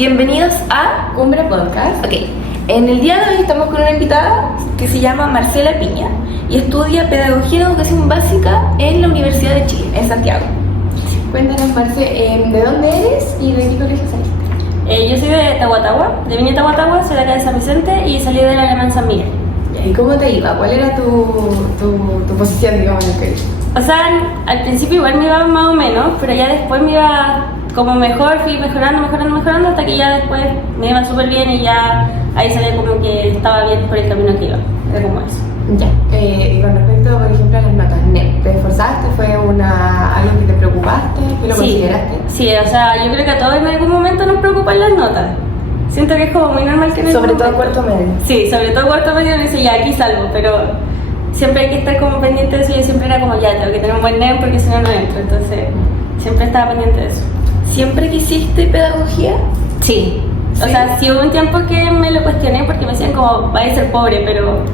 Bienvenidos a Cumbre Podcast. Ok, en el día de hoy estamos con una invitada que se llama Marcela Piña y estudia Pedagogía y Educación Básica en la Universidad de Chile, en Santiago. Cuéntanos, Marce, ¿de dónde eres y de qué colegio saliste? Yo soy de Tahuatahua, de Viña Tahuatahua, soy de acá de San Vicente y salí del Alemán San Miguel. ¿Y cómo te iba? ¿Cuál era tu posición, digamos, en el colegio? O sea, al principio igual me iba más o menos, pero ya después me iba como mejor, fui mejorando hasta que ya después me iba súper bien y ya ahí salía como que estaba bien por el camino que iba. Era como eso. Ya. Y con respecto, por ejemplo, a las notas, ¿te esforzaste? ¿Fue algo que te preocupaste? ¿Que lo consideraste? Sí, o sea, yo creo que a todos en algún momento nos preocupan las notas. Siento que es como muy normal que en Sobre todo cuarto medio. Sí, sobre todo cuarto medio me dice ya aquí salgo, pero siempre hay que estar como pendiente de eso. Yo siempre era como ya, tengo que tener un buen NEM porque si no, no entro. Entonces, siempre estaba pendiente de eso. ¿Siempre quisiste pedagogía? Sí. O sea, sí hubo un tiempo que me lo cuestioné porque me decían como, va a ser pobre, pero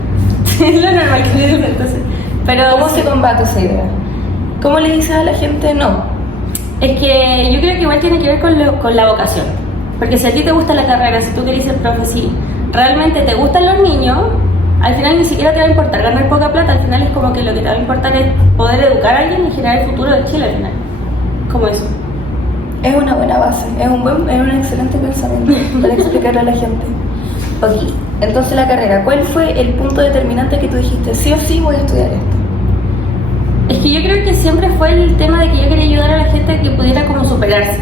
es lo normal que le dicen, entonces. Pero ¿Cómo se combate esa idea? ¿Cómo le dices a la gente no? es que yo creo que igual tiene que ver con la vocación. Porque si a ti te gusta la carrera, si tú quieres ser profe, si realmente te gustan los niños, al final ni siquiera te va a importar ganar poca plata, al final es como que lo que te va a importar es poder educar a alguien y generar el futuro de Chile al final. Como eso. Es una buena base, es un excelente pensamiento para explicarle a la gente. Ok, entonces la carrera, ¿cuál fue el punto determinante que tú dijiste, sí o sí voy a estudiar esto? Es que yo creo que siempre fue el tema de que yo quería ayudar a la gente a que pudiera como superarse.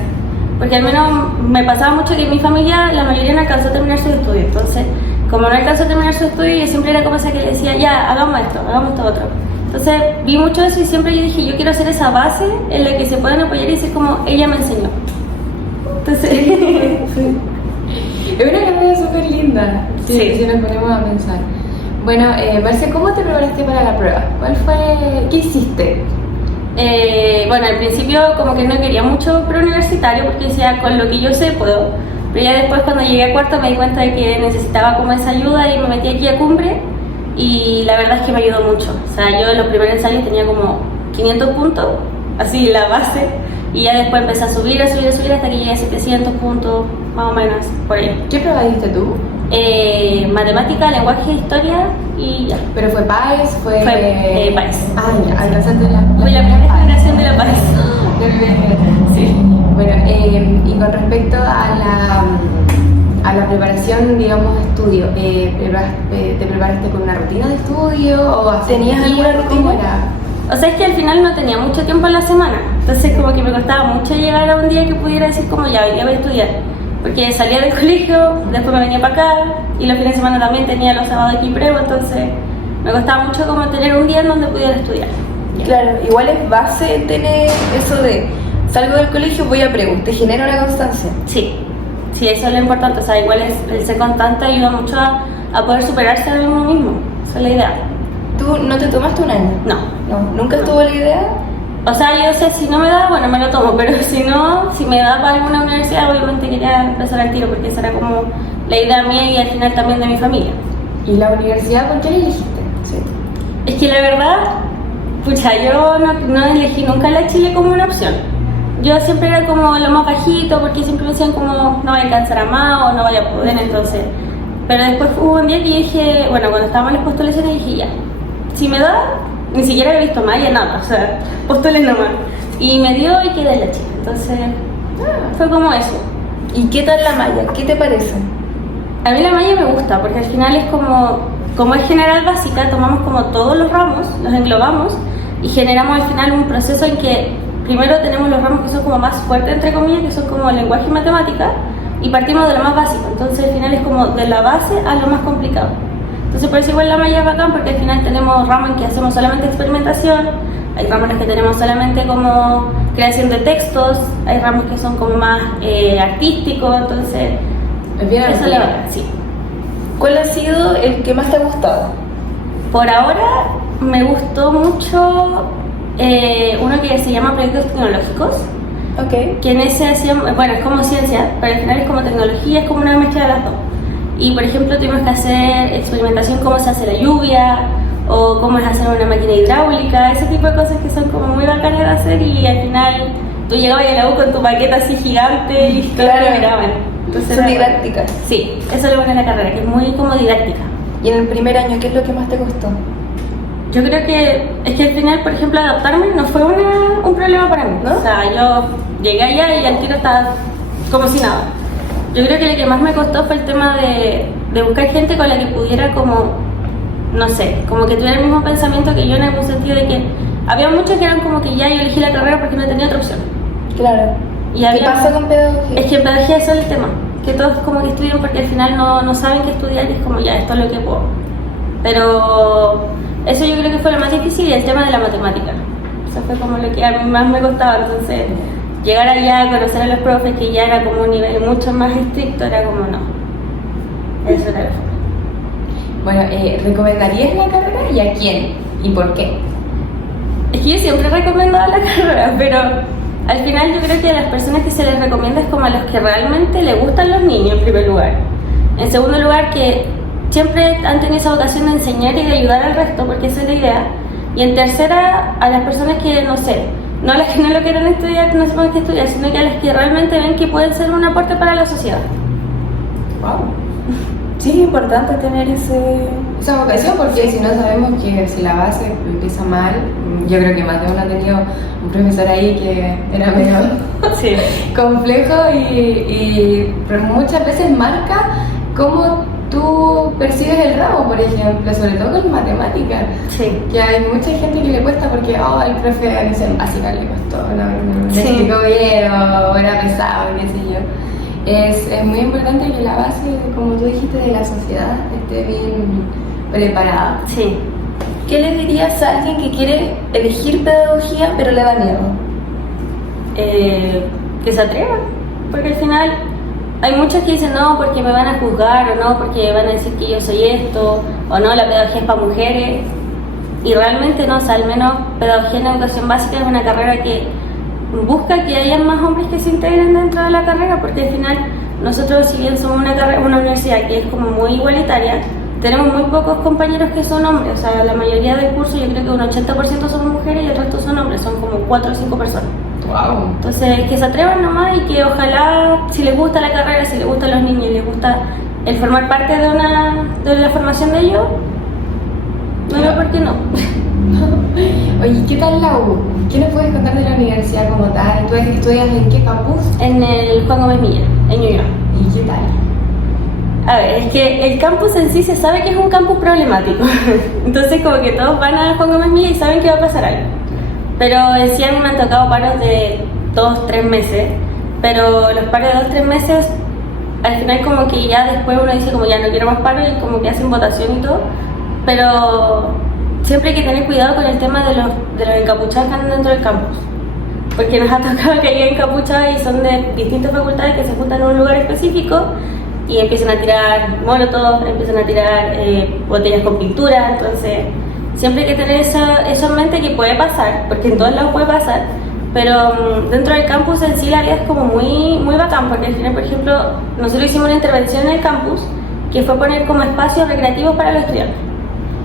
Porque al menos me pasaba mucho que en mi familia la mayoría no alcanzó a terminar sus estudios. Entonces, como no alcanzó a terminar sus estudios, yo siempre era como esa que le decía, ya, hagamos esto otro. Entonces, vi mucho eso y siempre yo dije, yo quiero hacer esa base en la que se puedan apoyar y decir como, ella me enseñó. Entonces, Sí. Es una carrera súper linda, Sí. si nos ponemos a pensar. Bueno, Marce, ¿cómo te preparaste para la prueba? ¿Qué hiciste? Bueno, al principio como que no quería mucho preuniversitario porque decía, con lo que yo sé puedo. Pero ya después cuando llegué a cuarto me di cuenta de que necesitaba como esa ayuda y me metí aquí a Cumbre y la verdad es que me ayudó mucho. O sea, yo en los primeros ensayos tenía como 500 puntos, así la base, y ya después empecé a subir hasta que llegué a 700 puntos, más o menos, por ahí. ¿Qué prueba diste tú? Matemática, lenguaje, historia y ya. ¿Pero fue PAES? Fue PAES. Ah, ya, alcanzaste la Fue la primera generación de la PAES. La primera generación. Sí. Bueno, y con respecto a la preparación, digamos, de estudio, ¿te preparaste con una rutina de estudio o ¿Tenías alguna rutina? ¿Cómo era? O sea, es que al final no tenía mucho tiempo en la semana, entonces como que me costaba mucho llegar a un día que pudiera decir como ya, hoy día voy a estudiar, porque salía del colegio, después me venía para acá y los fines de semana también tenía los sábados aquí prueba, entonces me costaba mucho como tener un día en donde pudiera estudiar. Claro, igual es base tener eso de salgo del colegio, voy a preguntar, te genera una constancia. Sí, eso es lo importante, o sea, igual el ser constante ayuda mucho a poder superarse a uno mismo, esa es la idea. ¿Tú no te tomaste un año? No. ¿Nunca estuvo la idea? O sea, yo sé, si no me da, bueno, me lo tomo, pero si no, si me da para alguna universidad, obviamente quería empezar al tiro, porque esa era como la idea mía y al final también de mi familia. ¿Y la universidad por qué la elegiste? Sí. Es que la verdad, pucha, yo no elegí nunca la Chile como una opción. Yo siempre era como lo más bajito, porque siempre me decían como no voy a alcanzar a más o no voy a poder, entonces. Pero después hubo un día que dije, bueno, cuando estábamos en las postulaciones dije ya, si me da, ni siquiera había visto Maya, nada, o sea, postules nomás. Y me dio y quedé en la Chile, entonces fue como eso. ¿Y qué tal la malla? ¿Qué te parece? A mí la Maya me gusta, porque al final es como es general básica, tomamos como todos los ramos, los englobamos y generamos al final un proceso en que primero tenemos los ramos que son como más fuertes, entre comillas, que son como lenguaje y matemática, y partimos de lo más básico, entonces al final es como de la base a lo más complicado. Entonces por eso igual la Maya es bacán, porque al final tenemos ramos en que hacemos solamente experimentación, hay ramos en los que tenemos solamente como creación de textos, hay ramos que son como más artísticos, entonces Es bien eso amplia. le va, sí. ¿Cuál ha sido el que más te ha gustado? Por ahora me gustó mucho uno que se llama Proyectos Tecnológicos, Ok. que en ese hacíamos, bueno, es como ciencia, pero al final es como tecnología, es como una mezcla de las dos. Y por ejemplo tuvimos que hacer experimentación cómo se hace la lluvia, o cómo es hacer una máquina hidráulica, ese tipo de cosas que son como muy bacanas de hacer y al final tú llegabas a la U con tu maqueta así gigante y todos Claro. lo miraban. Entonces, Son didácticas. Sí, eso es lo bueno de la carrera, que es muy como didáctica. Y en el primer año, ¿qué es lo que más te costó? Yo creo que es que al final, por ejemplo, adaptarme no fue un problema para mí. ¿No? O sea, yo llegué allá y al tiro estaba como si nada. Yo creo que lo que más me costó fue el tema de buscar gente con la que pudiera como, no sé, como que tuviera el mismo pensamiento que yo, en algún sentido de que había muchos que eran como que ya yo elegí la carrera porque no tenía otra opción. Claro. Y ¿Qué había- pasa con pedagogía? Es que en pedagogía eso es el tema, que todos como que estudian porque al final no saben qué estudiar y es como ya, esto es lo que puedo. Pero eso yo creo que fue lo más difícil, y el tema de la matemática. Eso fue como lo que a mí más me costaba. Entonces, llegar allá, conocer a los profes, que ya era como un nivel mucho más estricto, era como no. Eso era lo que Bueno, ¿recomendarías la carrera y a quién? ¿Y por qué? Es que yo siempre he recomendado la carrera, pero al final yo creo que a las personas que se les recomienda es como a los que realmente les gustan los niños, en primer lugar. En segundo lugar, que siempre han tenido esa vocación de enseñar y de ayudar al resto, porque esa es la idea. Y en tercera, a las personas que, no sé, no a las que no lo quieran estudiar, que no sepan qué estudiar, sino que a las que realmente ven que pueden ser un aporte para la sociedad. Wow. Sí, es importante tener Esa vocación, porque si no sabemos que si la base empieza mal, yo creo que más de uno ha tenido un profesor ahí que era medio Sí. complejo y pero muchas veces marca cómo tú percibes el ramo, por ejemplo, sobre todo con matemáticas. Sí. Que hay mucha gente que le cuesta porque, el profe a veces en básica le costó, no le Sí. explicó bien o era pesado, qué sé yo. Es muy importante que la base, como tú dijiste, de la sociedad esté bien preparada. Sí. ¿Qué le dirías a alguien que quiere elegir pedagogía pero le da miedo? Que se atrevan, porque al final hay muchos que dicen no porque me van a juzgar, o no porque van a decir que yo soy esto, o no, la pedagogía es para mujeres, y realmente no. O sea, al menos pedagogía en educación básica es una carrera que busca que haya más hombres que se integren dentro de la carrera, porque al final nosotros, si bien somos una universidad que es como muy igualitaria, tenemos muy pocos compañeros que son hombres. O sea, la mayoría del curso, yo creo que un 80% son mujeres y el resto son hombres, son como 4 o 5 personas. Wow. Entonces, que se atrevan nomás, y que ojalá, si les gusta la carrera, si les gustan los niños, les gusta el formar parte de la formación de ellos, no veo por qué no. Oye, ¿qué tal la U? ¿Qué nos puedes contar de la universidad como tal? ¿Tú estudias en qué campus? En el Juan Gómez Milla, en New York. ¿Y qué tal? A ver, es que el campus en sí se sabe que es un campus problemático. Entonces, como que todos van a Juan Gómez Milla y saben que va a pasar algo. Pero en sí a mí me han tocado paros de 2-3 meses. Pero los paros de 2-3 meses, al final como que ya después uno dice como ya no quiero más paros, y como que hacen votación y todo. Pero siempre hay que tener cuidado con el tema de los encapuchados que andan dentro del campus. Porque nos ha tocado que hay encapuchados y son de distintas facultades que se juntan en un lugar específico y empiezan a tirar molotov, empiezan a tirar botellas con pintura. Entonces siempre hay que tener eso en mente, que puede pasar, porque en todos lados puede pasar, pero dentro del campus en sí la vida es como muy, muy bacán, porque al final, por ejemplo, nosotros hicimos una intervención en el campus que fue poner como espacios recreativos para los estudiantes.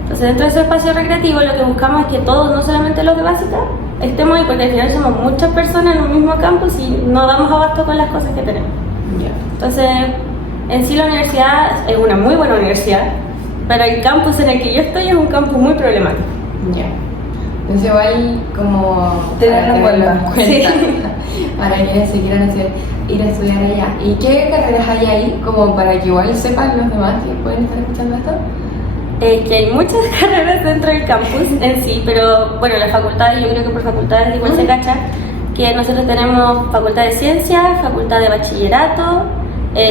Entonces, dentro de ese espacio recreativo lo que buscamos es que todos, no solamente los de básica, estemos ahí, porque al final somos muchas personas en un mismo campus y no damos abasto con las cosas que tenemos. Entonces, en sí la universidad es una muy buena universidad, pero el campus en el que yo estoy es un campus muy problemático. Ya. Entonces igual como Tenerlo en cuenta. Sí. Para quienes se quieran ir a estudiar allá. ¿Y qué carreras hay ahí? Como para que igual sepan los demás que pueden estar escuchando esto. Que hay muchas carreras dentro del campus en sí, pero bueno, las facultades, yo creo que por facultades igual se cacha, que nosotros tenemos facultad de ciencias, facultad de bachillerato,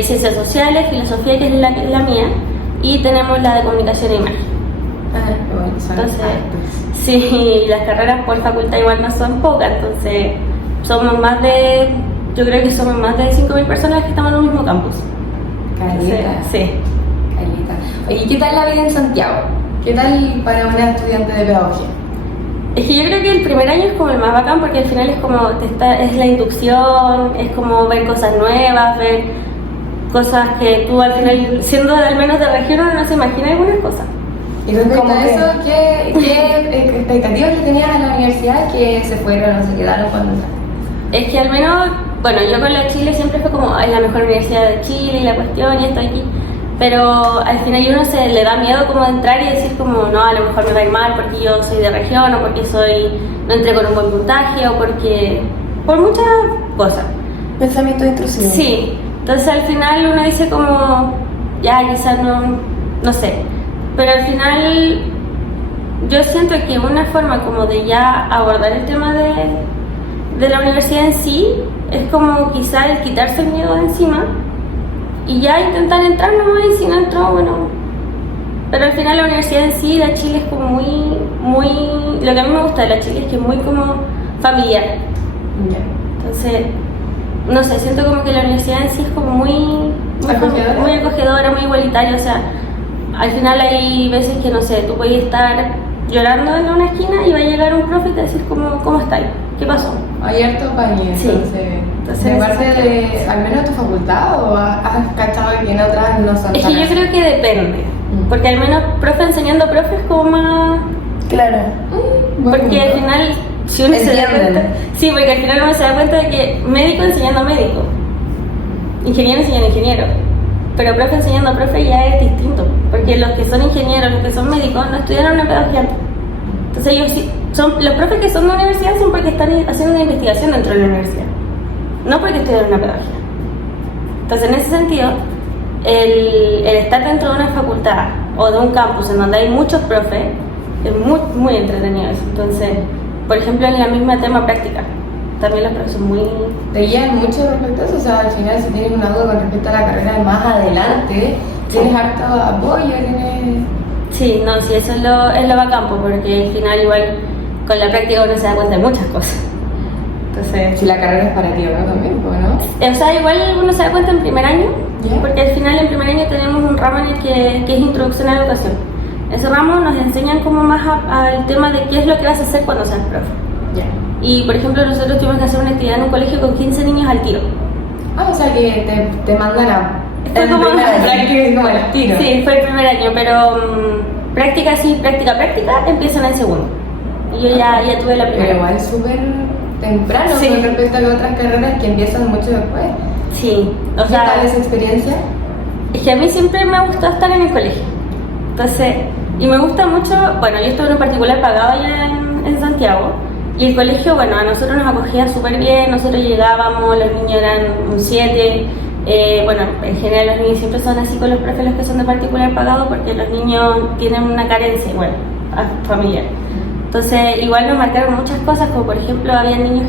ciencias sociales, filosofía, que es la mía, y tenemos la de comunicación e imagen. Bueno, son Entonces, hartos. sí, las carreras por facultad igual no son pocas, entonces yo creo que somos más de 5.000 personas que estamos en un mismo campus. Caleta. Sí. Caleta. Oye, ¿qué tal la vida en Santiago? ¿Qué tal para una estudiante de pedagogía? Es que yo creo que el primer año es como el más bacán, porque al final es como es la inducción, es como ver cosas nuevas, ver cosas que tú al final, siendo al menos de región, uno no se imagina algunas cosas. Y respecto ¿Cómo a qué? eso, ¿qué expectativas le tenías a la universidad que se fueron o se quedaron cuando entraste? Es que al menos bueno, yo con la Chile siempre fue como, es la mejor universidad de Chile y la cuestión y estoy aquí. Pero al final a uno se le da miedo como entrar y decir como, no, a lo mejor me va a ir mal porque yo soy de región o porque no entré con un buen puntaje o porque... por muchas cosas. Pensamiento intrusivo. Sí, entonces al final uno dice como, ya quizás no sé. Pero al final yo siento que una forma como de ya abordar el tema de la universidad en sí es como quizás el quitarse el miedo de encima y ya intentar entrar nomás, y si no entro, bueno. Pero al final la universidad en sí, la Chile es como muy... Lo que a mí me gusta de la Chile es que es muy como familiar. Entonces, no sé, siento como que la universidad en sí es como muy acogedora, muy igualitaria. O sea, al final hay veces que, no sé, tú puedes estar llorando en una esquina y va a llegar un profe y te va a decir ¿cómo estáis? ¿Qué pasó? Hay harto país, Sí. Entonces, ¿de parte de al menos tu facultad o has cachado que en otras no son Es tan que yo así? creo que depende, porque al menos profe enseñando profe es como más... Claro. Buen Porque al punto. final, si uno se da Entienden. cuenta... Sí, porque al final uno se da cuenta de que médico enseñando médico, ingeniero enseñando ingeniero, pero profe enseñando profe ya es distinto, porque los que son ingenieros, los que son médicos, no estudiaron una pedagogía. Entonces ellos sí, los profes que son de la universidad son porque están haciendo una investigación dentro de la universidad, no porque estudiaron una pedagogía. Entonces en ese sentido, el estar dentro de una facultad o de un campus en donde hay muchos profes es muy entretenido eso. Entonces, por ejemplo, en la misma tema práctica, también los profes son muy... ¿Te guían mucho respecto a eso? O sea, al final si tienes una duda con respecto a la carrera más adelante, tienes harto apoyo, tienes... Sí, no, sí, eso es lo bacán, pues, porque al final igual con la práctica uno se da cuenta de muchas cosas. Entonces, Si la carrera es para ti, ¿no? También, pues, ¿no? o sea, igual uno se da cuenta en primer año, Ya. porque al final en primer año tenemos un ramo en el que es introducción a la educación. Ese ramo nos enseñan como más al tema de qué es lo que vas a hacer cuando seas profe. Ya. Y por ejemplo, nosotros tuvimos que hacer una actividad en un colegio con 15 niños al tiro. Ah, o sea que te mandan a... Fue el como- primer año, práctica como al tiro. Sí, fue el primer año, pero práctica sí, práctica empiezan en segundo. Y yo ya tuve la Pero primera. igual súper temprano Sí. con respecto a las otras carreras que empiezan mucho después. Sí, o ¿Qué sea, tal esa experiencia? es que a mí siempre me gustó estar en el colegio. Entonces, y me gusta mucho, bueno, yo estuve en un particular pagado allá en Santiago. Y el colegio, bueno, a nosotros nos acogía súper bien, nosotros llegábamos, los niños eran un 7. Bueno, en general los niños siempre son así con los profes los que son de particular pagado porque los niños tienen una carencia, bueno, familiar. Entonces, igual nos marcaron muchas cosas, como por ejemplo, había niños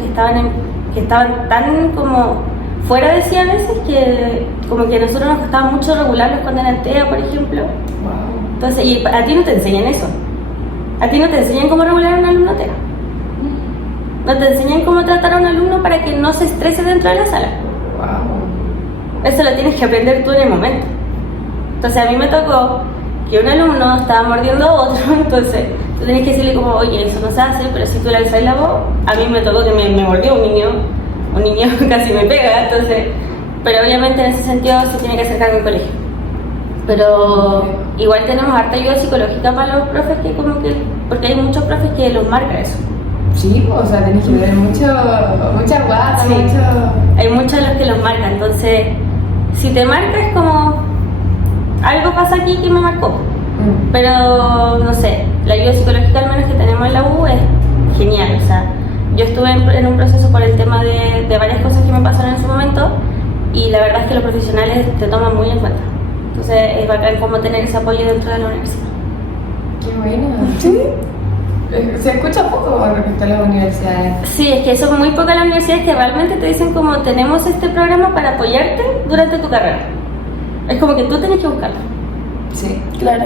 que estaban tan como fuera de sí a veces que como que a nosotros nos costaba mucho regularlos cuando eran TEA, por ejemplo. Wow. Entonces, y a ti no te enseñan eso. A ti no te enseñan cómo regular a un alumno TEA. No te enseñan cómo tratar a un alumno para que no se estrese dentro de la sala. Wow. Eso lo tienes que aprender tú en el momento. Entonces a mí me tocó que un alumno estaba mordiendo a otro, entonces tú tenés que decirle como, oye, eso no se hace, pero si tú le alzas la voz, a mí me tocó que me mordió un niño casi me pega, entonces, pero obviamente en ese sentido se tiene que acercar al colegio. Pero igual tenemos harta ayuda psicológica para los profes que como que, porque hay muchos profes que los marca eso. Sí, o sea, tenés que ver mucha guata, Sí. mucho... Hay muchos de los que los marcan, entonces si te marca es como algo pasa aquí que me marcó. Pero no sé, la ayuda psicológica al menos que tenemos en la U es genial. O sea, yo estuve en un proceso por el tema de varias cosas que me pasaron en su momento y la verdad es que los profesionales te toman muy en cuenta. Entonces es bacán como tener ese apoyo dentro de la universidad. Qué bueno. Sí. Se escucha poco con respecto a las universidades. Sí, es que son muy pocas las universidades que realmente te dicen como tenemos este programa para apoyarte durante tu carrera. Es como que tú tienes que buscarlo. Sí. Claro.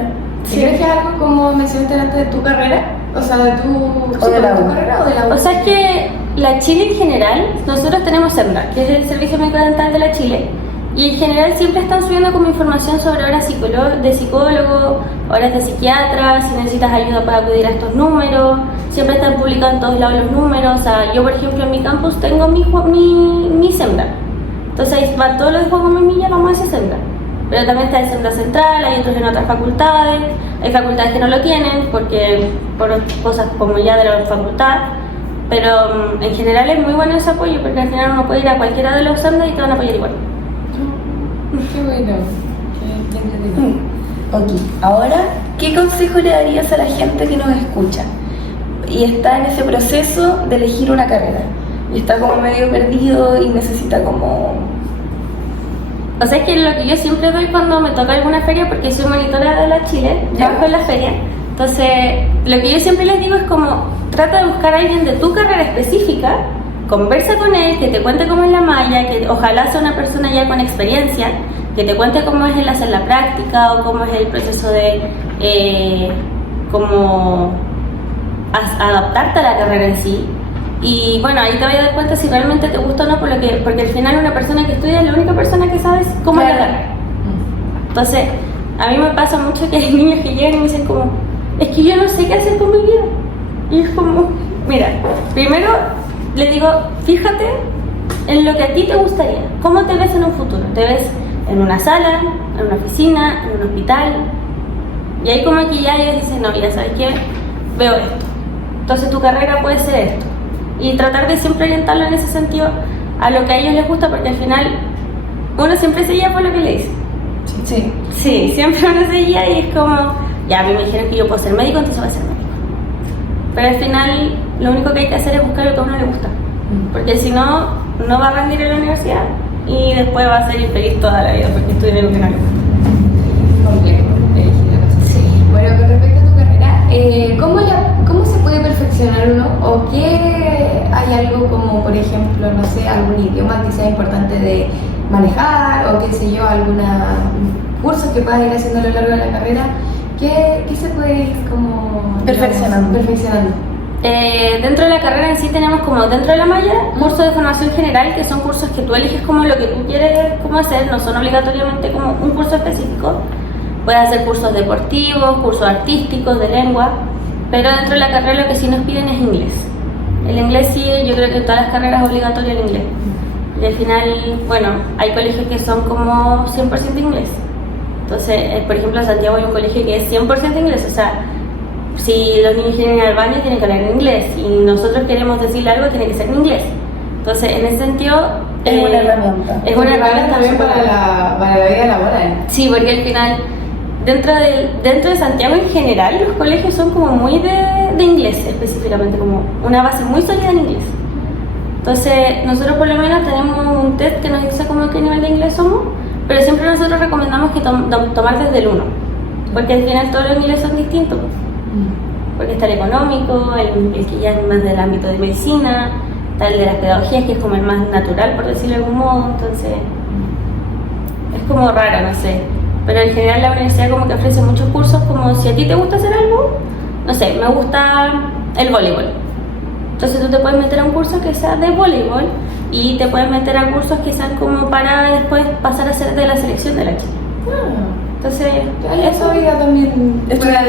¿Y crees que es algo como mencionaste antes de tu carrera? O sea, de tu, O de la tu U. carrera o de la U. O sea, es que la Chile en general, nosotros tenemos SEMDA, que es el Servicio Médico Dental de la Chile, y en general siempre están subiendo como información sobre horas de psicólogo, horas de psiquiatra, si necesitas ayuda para acudir a estos números, siempre están publicando en todos lados los números. O sea, yo por ejemplo en mi campus tengo mi SEMDA, entonces ahí van todos los de Juan Gómez Milla, vamos a ese SEMDA. Pero también está el SEMDA central, hay otros en otras facultades, hay facultades que no lo tienen porque por cosas como ya de la facultad, Pero en general es muy bueno ese apoyo porque al final uno puede ir a cualquiera de los Andes y te van a apoyar igual. Qué bueno, qué entretenido. Ok, ahora, ¿qué consejo le darías a la gente que nos escucha y está en ese proceso de elegir una carrera y está como medio perdido y necesita como... O sea, es que lo que yo siempre doy cuando me toca alguna feria, porque soy monitora de la Chile, trabajo en la feria, entonces lo que yo siempre les digo es como, trata de buscar a alguien de tu carrera específica, conversa con él, que te cuente cómo es la malla, que ojalá sea una persona ya con experiencia, que te cuente cómo es el hacer la práctica o cómo es el proceso de cómo adaptarte a la carrera en sí. Y bueno, ahí te vas a dar cuenta si realmente te gusta o no, porque al final una persona que estudia es la única persona que sabe cómo es la carrera. Entonces, a mí me pasa mucho que hay niños que llegan y me dicen como, es que yo no sé qué hacer con mi vida. Y es como, mira, primero le digo, fíjate en lo que a ti te gustaría. ¿Cómo te ves en un futuro? ¿Te ves en una sala, en una oficina, en un hospital? Y ahí como que ya ellos dicen, no, ya sabes qué, veo esto. Entonces tu carrera puede ser esto. Y tratar de siempre orientarlo en ese sentido a lo que a ellos les gusta, porque al final uno siempre se guía por lo que le dice. Sí. Sí, siempre uno se guía y es como, ya a mí me dijeron que yo puedo ser médico, entonces voy a ser médico. Pero al final lo único que hay que hacer es buscar lo que a uno le gusta, porque si no, no va a rendir en la universidad y después va a ser infeliz toda la vida porque estudia algo que no le gusta. Complejo, elegir la cosa. Sí. Bueno, con respecto a tu carrera, ¿cómo se puede perfeccionar uno? ¿O qué hay algo como, por ejemplo, no sé, algún idioma que sea importante de manejar o qué sé yo, alguna cursos que puedas ir haciendo a lo largo de la carrera? ¿Qué se puede ir como Perfeccionando. perfeccionando? Dentro de la carrera en sí tenemos como dentro de la malla cursos de formación general, que son cursos que tú eliges como lo que tú quieres cómo hacer, no son obligatoriamente como un curso específico. Puedes hacer cursos deportivos, cursos artísticos, de lengua, pero dentro de la carrera lo que sí nos piden es inglés. El inglés sí, yo creo que en todas las carreras es obligatorio el inglés. Y al final, bueno, hay colegios que son como 100% inglés. Entonces, por ejemplo, en Santiago hay un colegio que es 100% inglés, o sea, si los niños quieren ir al baño tienen que hablar en inglés y nosotros queremos decirle algo tiene que ser en inglés. Entonces, en ese sentido... Es una herramienta. Es una herramienta también para la vida laboral. Sí, porque al final, dentro de Santiago en general, los colegios son como muy de inglés específicamente, como una base muy sólida en inglés. Entonces, nosotros por lo menos tenemos un test que nos dice como qué nivel de inglés somos, pero siempre nosotros recomendamos que tomar desde el 1, porque al final todos los niveles son distintos. Porque está el económico, el que ya es más del ámbito de medicina, está el de las pedagogías, que es como el más natural, por decirlo de algún modo. Entonces, es como raro, no sé. Pero en general la universidad como que ofrece muchos cursos, como si a ti te gusta hacer algo, no sé, me gusta el voleibol. Entonces tú te puedes meter a un curso que sea de voleibol y te puedes meter a cursos que sean como para después pasar a ser de la selección de la Chile. Entonces, Eso vida también fuera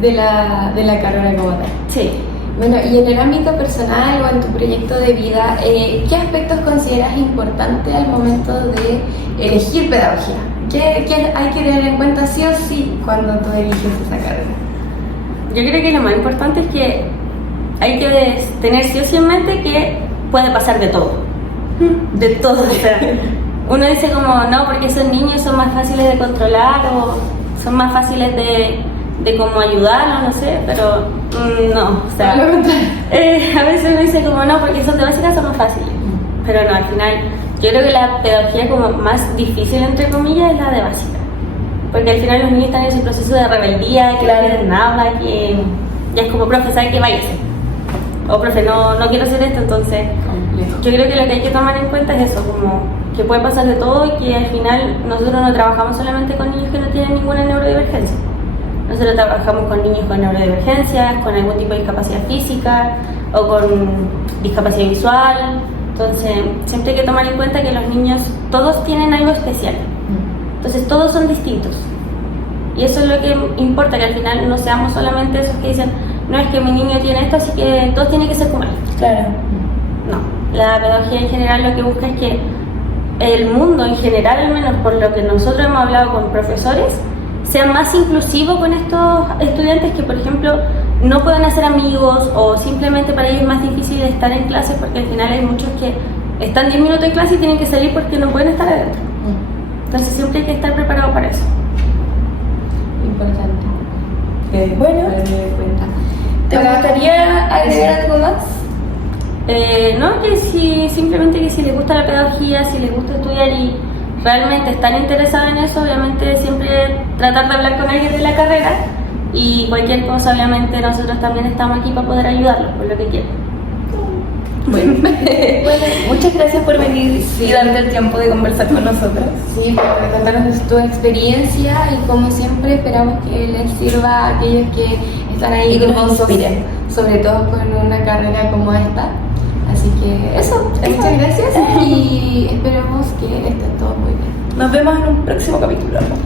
de la carrera como tal. Sí. Bueno, y en el ámbito personal o en tu proyecto de vida, ¿qué aspectos consideras importantes al momento de elegir pedagogía? ¿Qué hay que tener en cuenta sí o sí cuando tú eliges esa carrera? Yo creo que lo más importante es que hay que tener sí o sí en mente que puede pasar de todo. De todo. O sea, uno dice como, no, porque esos niños son más fáciles de controlar o son más fáciles de como ayudarlos, no sé, pero no, o sea, a veces uno dice como, no, porque son de básica son más fáciles. Pero no, al final, yo creo que la pedagogía como más difícil, entre comillas, es la de básica. Porque al final los niños están en ese proceso de rebeldía, que no quieren nada, que ya es como, profe, ¿sabe qué? Váyase. O profe, no quiero hacer esto, entonces yo creo que lo que hay que tomar en cuenta es eso, como que puede pasar de todo y que al final nosotros no trabajamos solamente con niños que no tienen ninguna neurodivergencia. Nosotros trabajamos con niños con neurodivergencias, con algún tipo de discapacidad física o con discapacidad visual. Entonces, siempre hay que tomar en cuenta que los niños todos tienen algo especial. Entonces, todos son distintos. Y eso es lo que importa, que al final no seamos solamente esos que dicen, no es que mi niño tiene esto, así que todos tienen que ser como él. Claro. No, la pedagogía en general lo que busca es que el mundo en general, al menos por lo que nosotros hemos hablado con profesores, sea más inclusivo con estos estudiantes que, por ejemplo, no pueden hacer amigos o simplemente para ellos es más difícil estar en clase porque al final hay muchos que están 10 minutos en clase y tienen que salir porque no pueden estar adentro. Entonces siempre hay que estar preparado para eso. Importante. Bueno. Tener en cuenta. ¿Te Para- gustaría agregar algo más? No, que si simplemente que si les gusta la pedagogía, si les gusta estudiar y realmente están interesados en eso, obviamente siempre tratar de hablar con alguien de la carrera y cualquier cosa, obviamente nosotros también estamos aquí para poder ayudarlos por lo que quieran. Bueno, muchas gracias por venir y darte el tiempo de conversar con nosotros. Sí, por contarnos tu experiencia y como siempre esperamos que les sirva a aquellos que están ahí Y que nos dudosos, inspiren. sobre todo con una carrera como esta. Así que eso, muchas gracias y esperemos que esté todo muy bien. Nos vemos en un próximo capítulo. Adiós.